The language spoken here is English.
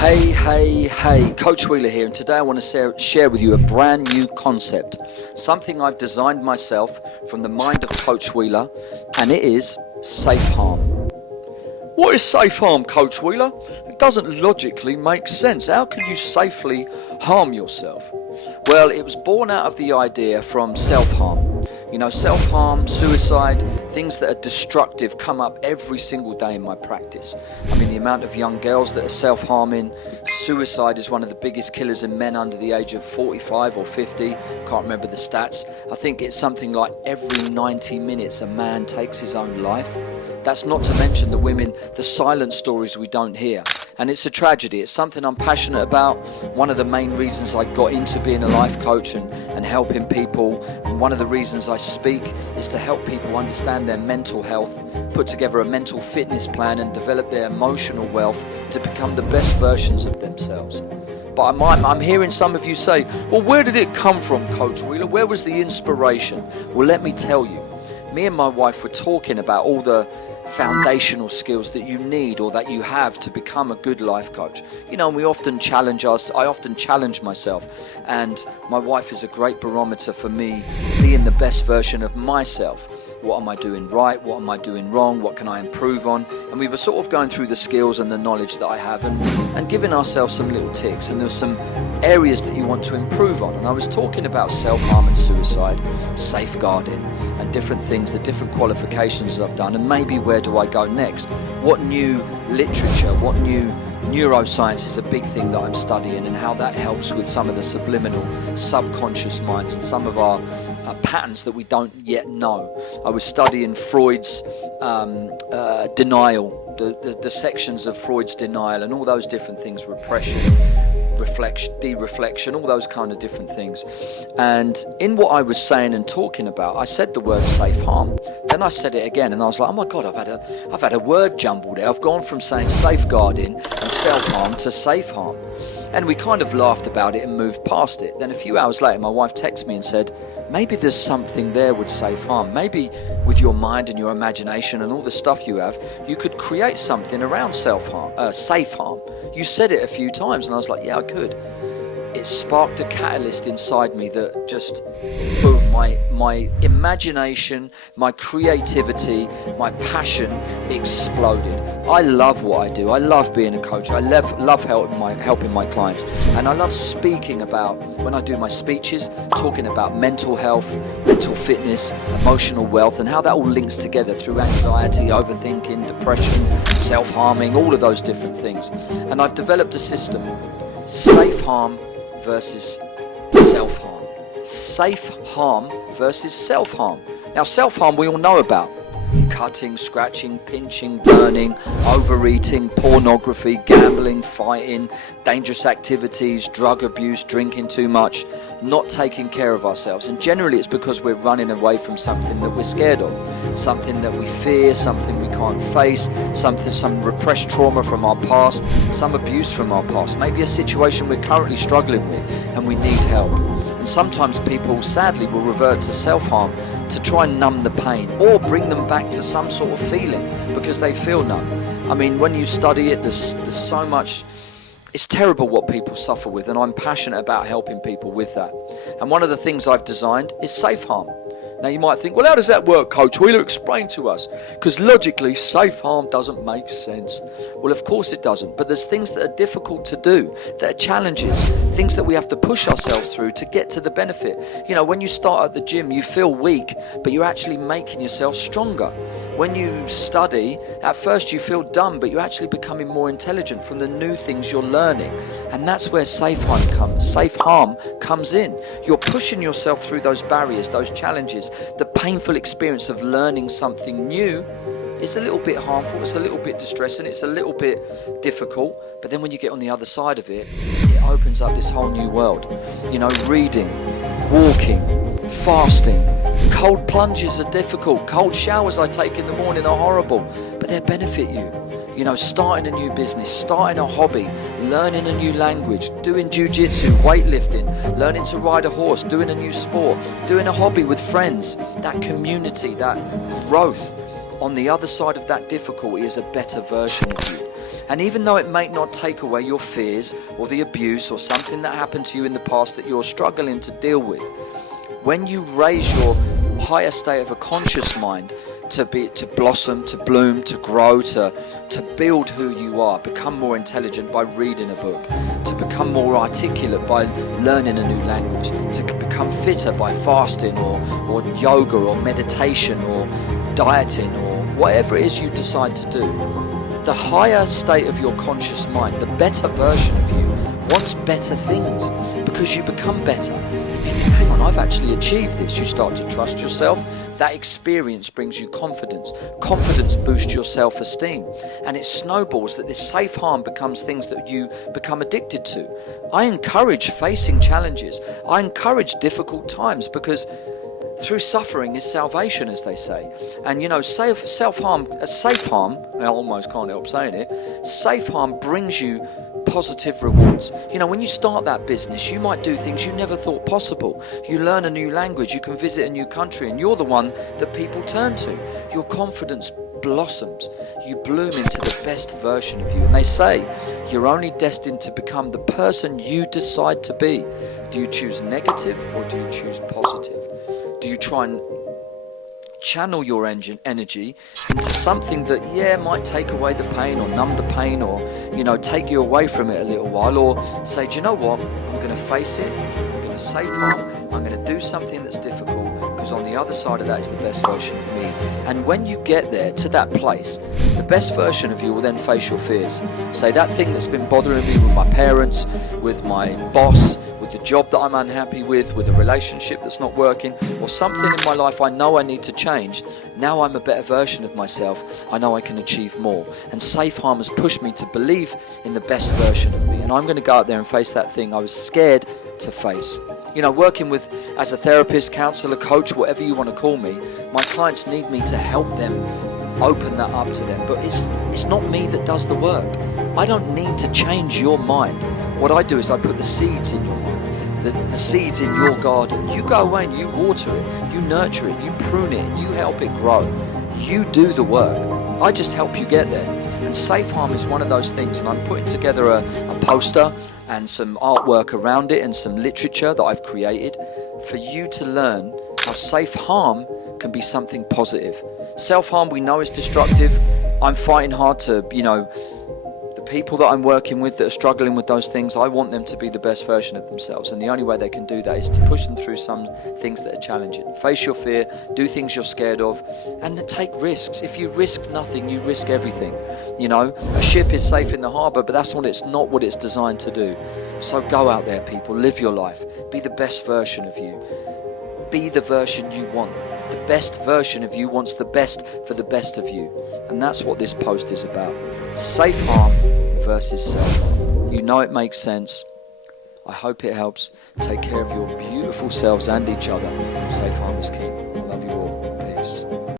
Hey, Coach Wheeler here, and today I want to share with you a brand new concept, something I've designed myself from the mind of Coach Wheeler, and it is safe harm. What is safe harm, Coach Wheeler? It doesn't logically make sense. How can you safely harm yourself? Well, it was born out of the idea from self-harm. You know, self-harm, suicide, things that are destructive come up every single day in my practice. I mean, the amount of young girls that are self-harming, suicide is one of the biggest killers in men under the age of 45 or 50. Can't remember the stats. I think it's something like every 90 minutes a man takes his own life. That's not to mention the women, the silent stories we don't hear. And it's a tragedy. It's something I'm passionate about. One of the main reasons I got into being a life coach and helping people, and one of the reasons I speak is to help people understand their mental health, put together a mental fitness plan and develop their emotional wealth to become the best versions of themselves. But I'm hearing some of you say, well, where did it come from, Coach Wheeler? Where was the inspiration? Well, let me tell you. Me and my wife were talking about all the foundational skills that you need or that you have to become a good life coach. You know, and we often challenge us. I often challenge myself, and my wife is a great barometer for me being the best version of myself. What am I doing right? What am I doing wrong? What can I improve on? And we were sort of going through the skills and the knowledge that I have and giving ourselves some little ticks. And there's some areas that you want to improve on. And I was talking about self-harm and suicide, safeguarding, and different things, the different qualifications I've done, and maybe where do I go next? What new literature, what new neuroscience is a big thing that I'm studying, and how that helps with some of the subliminal, subconscious minds and some of our patterns that we don't yet know. I was studying Freud's denial, the sections of Freud's denial and all those different things, repression, reflection, dereflection, all those kind of different things. And in what I was saying and talking about, I said the word safe harm. Then I said it again, and I was like, oh my God, I've had a word jumble there. I've gone from saying safeguarding and self-harm to safe harm. And we kind of laughed about it and moved past it. Then a few hours later, my wife texted me and said, maybe there's something there with safe harm. Maybe with your mind and your imagination and all the stuff you have, you could create something around self-harm, safe harm. You said it a few times, and I was like, yeah, I could. It sparked a catalyst inside me that just, boom, my imagination, my creativity, my passion exploded. I love what I do. I love being a coach. I love helping my clients. And I love speaking about, when I do my speeches, talking about mental health, mental fitness, emotional wealth, and how that all links together through anxiety, overthinking, depression, self-harming, all of those different things. And I've developed a system, safe harm versus self-harm. Safe harm versus self-harm. Now, self-harm we all know about. Cutting, scratching, pinching, burning, overeating, pornography, gambling, fighting, dangerous activities, drug abuse, drinking too much, not taking care of ourselves. And generally it's because we're running away from something that we're scared of, something that we fear, something we can't face, some repressed trauma from our past, some abuse from our past, maybe a situation we're currently struggling with and we need help. And sometimes people, sadly, will revert to self-harm to try and numb the pain or bring them back to some sort of feeling because they feel numb. I mean, when you study it, there's so much. It's terrible what people suffer with, and I'm passionate about helping people with that. And one of the things I've designed is safe harm. Now you might think, well, how does that work, Coach Wheeler? Explain to us. Because logically, safe harm doesn't make sense. Well, of course it doesn't. But there's things that are difficult to do, that are challenges, things that we have to push ourselves through to get to the benefit. You know, when you start at the gym, you feel weak, but you're actually making yourself stronger. When you study, at first you feel dumb, but you're actually becoming more intelligent from the new things you're learning. And that's where safe harm comes in. You're pushing yourself through those barriers, those challenges. The painful experience of learning something new is a little bit harmful, it's a little bit distressing, it's a little bit difficult, but then when you get on the other side of it, it opens up this whole new world. You know, reading, walking, fasting, cold plunges are difficult, cold showers I take in the morning are horrible, but they benefit you. You know, starting a new business, starting a hobby, learning a new language, doing jiu-jitsu, weightlifting, learning to ride a horse, doing a new sport, doing a hobby with friends, that community, that growth. On the other side of that difficulty is a better version of you. And even though it may not take away your fears or the abuse or something that happened to you in the past that you're struggling to deal with, when you raise your higher state of a conscious mind to blossom, to bloom, to grow, to build who you are, become more intelligent by reading a book, to become more articulate by learning a new language, to become fitter by fasting or yoga or meditation or dieting or whatever it is you decide to do. The higher state of your conscious mind, the better version of you, wants better things because you become better. You think, hang on, I've actually achieved this. You start to trust yourself. That experience brings you confidence. Confidence boosts your self-esteem. And it snowballs that this safe harm becomes things that you become addicted to. I encourage facing challenges. I encourage difficult times because through suffering is salvation, as they say. And self-harm, safe harm, I almost can't help saying it, safe harm brings you positive rewards. When you start that business, you might do things you never thought possible. You learn a new language, you can visit a new country, and you're the one that people turn to. Your confidence blossoms. You bloom into the best version of you. And they say you're only destined to become the person you decide to be. Do you choose negative or do you choose positive? Do you try and channel your energy into something that might take away the pain or numb the pain or take you away from it a little while, or say, do you know what, I'm going to face it, I'm going to safe harm, I'm going to do something that's difficult, because on the other side of that is the best version of me. And when you get there to that place, the best version of you will then face your fears. Say, that thing that's been bothering me with my parents, with my boss, with the job that I'm unhappy with a relationship that's not working, or something in my life I know I need to change. Now I'm a better version of myself. I know I can achieve more. And safe harm has pushed me to believe in the best version of me. And I'm going to go out there and face that thing I was scared to face. Working with, as a therapist, counselor, coach, whatever you want to call me, my clients need me to help them open that up to them. But it's not me that does the work. I don't need to change your mind. What I do is I put the seeds in your mind, the seeds in your garden. You go away and you water it, you nurture it, you prune it, and you help it grow. You do the work. I just help you get there. And safe harm is one of those things. And I'm putting together a poster and some artwork around it and some literature that I've created for you to learn how safe harm can be something positive. Self-harm we know is destructive. I'm fighting hard to, the people that I'm working with that are struggling with those things, I want them to be the best version of themselves. And the only way they can do that is to push them through some things that are challenging. Face your fear, do things you're scared of, and take risks. If you risk nothing, you risk everything. A ship is safe in the harbor, but that's not what it's designed to do. So go out there, people, live your life. Be the best version of you. Be the version you want. The best version of you wants the best for the best of you. And that's what this post is about. Safe harm versus self-harm. It makes sense. I hope it helps. Take care of your beautiful selves and each other. Safe harm is king. I love you all. Peace.